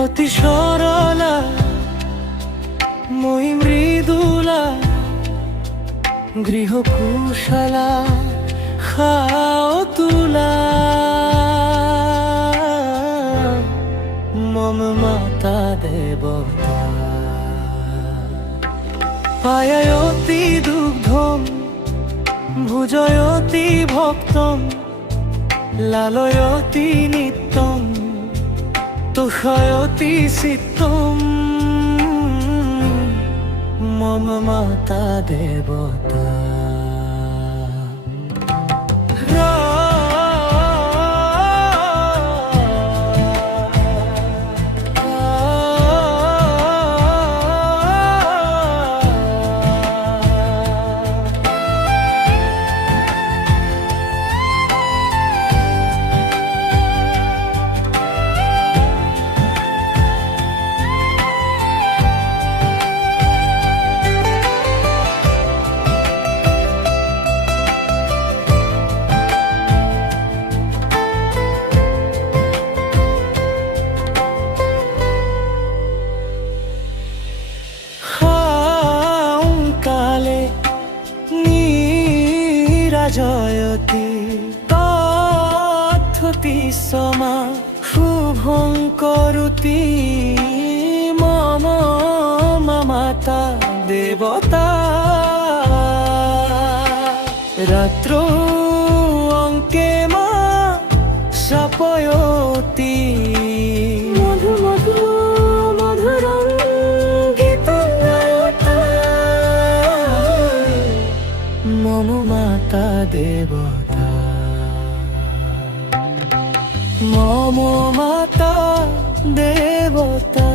অতি সরলা মই মৃদুলা গৃহকুশলা খাও তুলা মম মাতা দেবতা পায়তি দুগ্ধম ভুজয়তি ভক্তম লালয়তি নিত্যম তুষয়তি চিত্তম মম মাতা দেবতা জয়তি তথতি সমা শুভং করুতি মম মাতা দেবতা রাত্র অঙ্কে মা শাপয়তি মধু মধু মধুরং গীতং গায়তা মম মাতা দেবতা মম মাতা দেবতা।